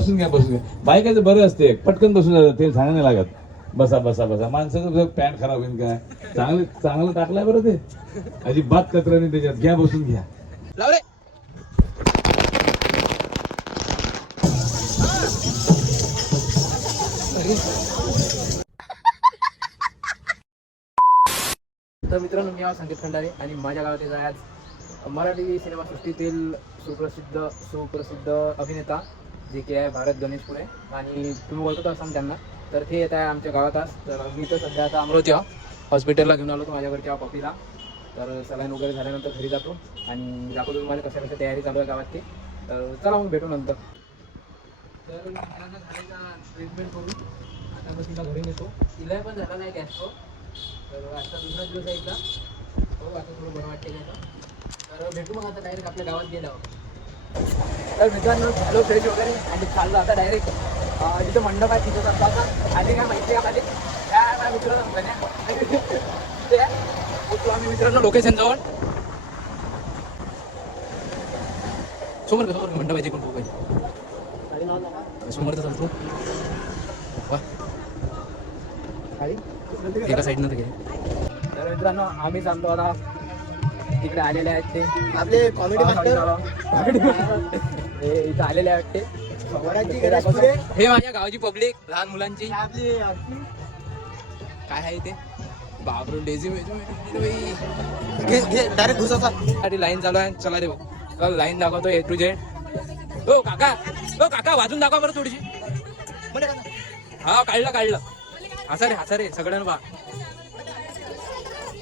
बसून घ्या बसून घ्या. बायकाचं बरं असते, पटकन बसून जातं, ते सांगा नाही लागत. बसा बसा बसा. माणसाचं पॅन्ट खराब होईल काय. चांगलं चांगलं टाकलंय बरं ते, अजिबात कचरा नाही त्याच्यात. घ्या बसून घ्या. लाव रे. तर मित्रांनो, मी संकेत खंडारे आणि माझ्या गावात येत आहे आज मराठी सिनेमासृष्टीतील सुप्रसिद्ध अभिनेता जे की आहे भारत गणेश पुणे, आणि तुम्ही ओळखत असाल त्यांना. तर ते येत आहे आमच्या गावात आज. तर मी तर सध्या आता अमरावती हॉस्पिटलला घेऊन आलो होतो माझ्या घरच्या पप्पीला. तर सलाईन वगैरे झाल्यानंतर घरी जातो आणि दाखवतो तुम्हाला कशा कशा तयारी चालू आहे गावात ते. तर चला मग भेटू नंतर. तर मित्रांनो, झालेला ट्रीटमेंट करून आता मी तिला घरी नेतो. तिलाही पण झाला नाही गॅस्ट्रो. तर आजचा दुसरा दिवस आहे एकदा. हो, आता थोडं बरं वाटते का. तर भेटू मग आता डायरेक्ट आपल्या गावात गेल्यावर. तर मित्रांनो, झालो फ्रेश वगैरे आणि चाललो आता डायरेक्ट जिथं मंडप आहे तिथं चालतो आता. आणि काय माहिती आहे खाली त्या मित्र ते पोचलो आम्ही मित्रांनो लोकेशन जवळ. समोर मंडप आहे तिकडून पाहिजे. समोर तर चालतो वा एका साईडनं तर गेले. तर मित्रांनो, आम्ही चालतो आता. तिकडे आलेले आहेत ते आपले कॉमेडी मास्टर हे इथं आलेले आहेत ते. हे माझ्या गावाची पब्लिक, लहान मुलांची. काय आहे ते बाबरो डेझी डायरेक्ट घुसाचा लाईन चालू आहे. चला रे भाऊ, लाईन दाखवतो A to Z. हो काका वाजून दाखवा बरं थोडीशी. हा काढलं हसा रे सगळ्यांना.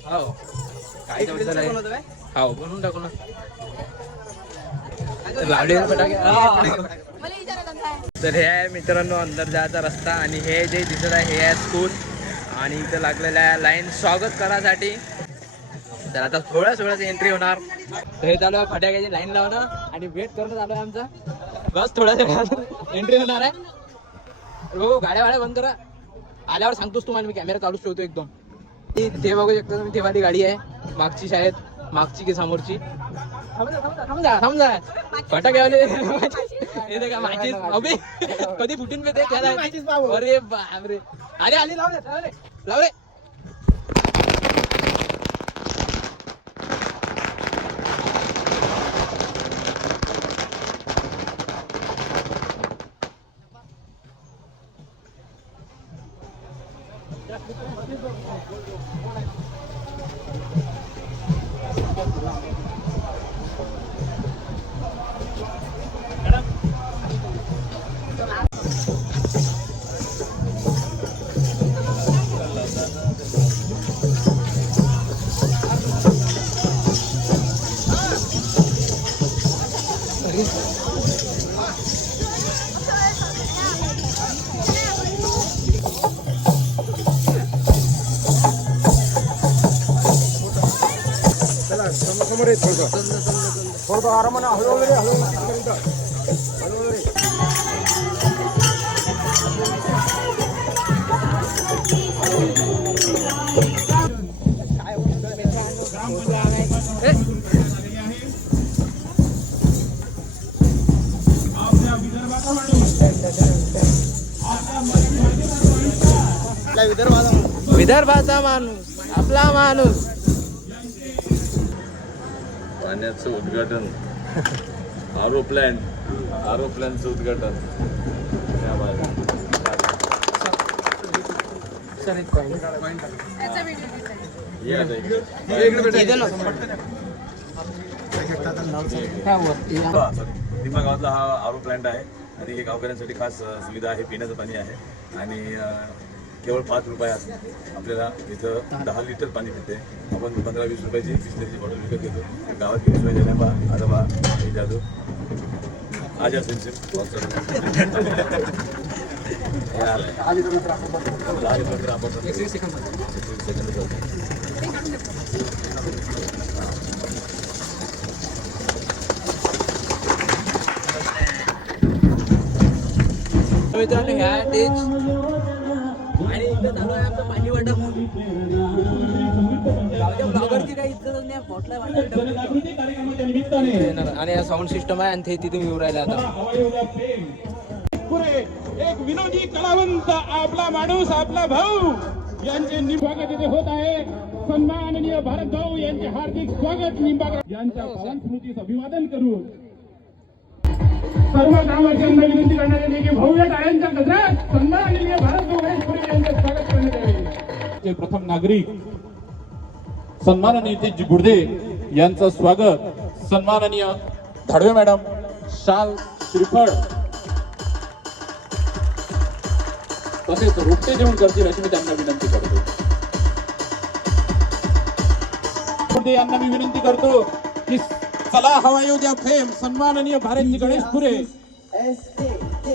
हो काय हो बनवून टाकू ना. लावले फटाके. तर हे आहे मित्रांनो अंदर जायचा रस्ता, आणि हे जे दिसत आहे हे आहे स्कूल, आणि इथं लागलेलं आहे लाईन स्वागत करायसाठी. तर आता थोड्याच एंट्री होणार. तर हे चालू आहे फटाक्याची लाईन लावणं आणि वेट करणं चालू आहे आमचा. बस थोड्याच वेळात एंट्री होणार आहे. हो गाड्या बंद करा. आल्यावर सांगतोस तुम्हाला मी, कॅमेरा चालूच ठेवतो एकदम. ते बघू शकता तुम्ही, ते वाली गाडी आहे मागची, शाळेत मागची की समोरची. समजा फटाक्यावाले हे का माझीच अभि कधी फुटून पे त्याला. अरे बापरे. अरे आली लाव रे. थोडं आरामाने हळूहळू विदर्भाचा माणूस आपला माणूस. पाण्याचं उद्घाटन, आरो प्लॅनचं उद्घाटन. भीमा गावातला हा आरो प्लॅन्ट आहे, आणि हे गावकऱ्यांसाठी खास सुविधा आहे. पिण्याचं पाणी आहे, आणि केवळ 5 रुपयात आपल्याला इथं 10 लिटर पाणी मिळते. आपण 15-20 रुपयाची बिस्लरीची बॉटल विकत घेतो. गावात किती सोय झाल्या पहा. आता बा हे जादू आज असेल मित्रांनो ह्या टेज आणि इथं चालू आहे आमचं पाणी वाटप. गावच्या ब्लॉगरची काही इज्जतच नाही. बॉटला वाटत आणि साऊंड सिस्टम आहे, आणि ते तिथे येऊ राहिलं आता. पुरे एक विनोदी कलावंत आपला माणूस आपला भाऊ यांचे स्वागत इथे होत आहे. सन्माननीय भारत भाऊ यांचे हार्दिक स्वागत निंबाळकर यांच्या पावन स्मृतीस अभिवादन करून सर्व ग्रामस्थांना विनंती करण्यात येते की भव्य टाळ्यांच्या गजरात सन्माननीय भारत भाऊ गणेशपुरे यांचे स्वागत करण्यात यावे. ते प्रथम नागरिक सन्माननीय नितीन गुडदे यांचं स्वागत सन्माननीय धाडवे मॅडम शाल श्रीफळ तसेच रोपटे देऊन करतील अशी मी त्यांना विनंती करतो. गुडदे यांना मी विनंती करतो की चला हवा येऊ द्या फेम सन्माननीय भारतजी गणेशपुरे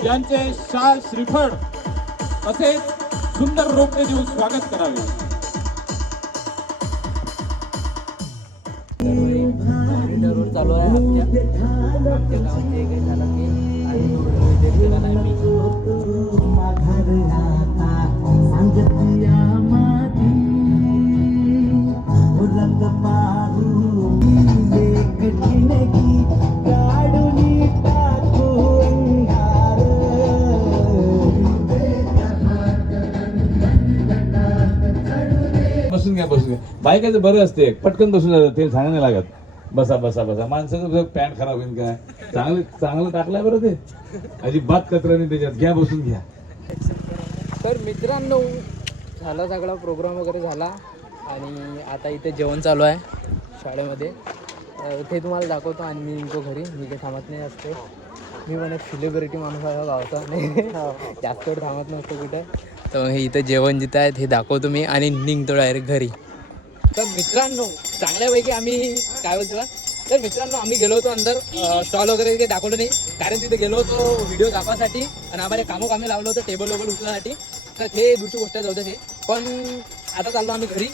यांचे शाल श्रीफळ तसेच सुंदर रोपटे देऊन स्वागत करावे. कॉरिडॉरवर चालू आहे आमच्या गावात जे काही झालं ते आणि केला नाही मी बसून घ्या बसून घ्या. बायकाचं बरं असते पटकन बसून जातं तेल सांगा नाही लागत. बसा बसा बसा. माणसाचं पॅन्ट खराब होईल काय. चांगलं चांगलं टाकलंय बरं ते अजिबात कचरा नाही त्याच्यात. घ्या बसून घ्या. तर मित्रांनो झाला सगळा प्रोग्राम वगैरे झाला आणि आता इथे जेवण चालू आहे शाळेमध्ये. ते तुम्हाला दाखवतो आणि मी निघतो घरी. मी काही थांबत नाही असते. मी पण एक सेलिब्रिटी माणूस आहे गावचा नाही जास्त वेळ थांबत नसतो कुठे. तर हे इथं जेवण जिथं आहेत हे दाखवतो मी आणि निघतो डायरेक्ट घरी. तर मित्रांनो चांगल्यापैकी आम्ही काय बोलतो तर मित्रांनो आम्ही गेलो होतो अंदर स्टॉल वगैरे काही दाखवलं नाही कारण तिथे गेलो होतो व्हिडिओ दाखवासाठी आणि आम्हाला कामं लावलं होतं टेबल वगैरे उचलण्यासाठी. तर ते दूरची गोष्ट जाऊ दे. पण आता चाललो आम्ही घरी.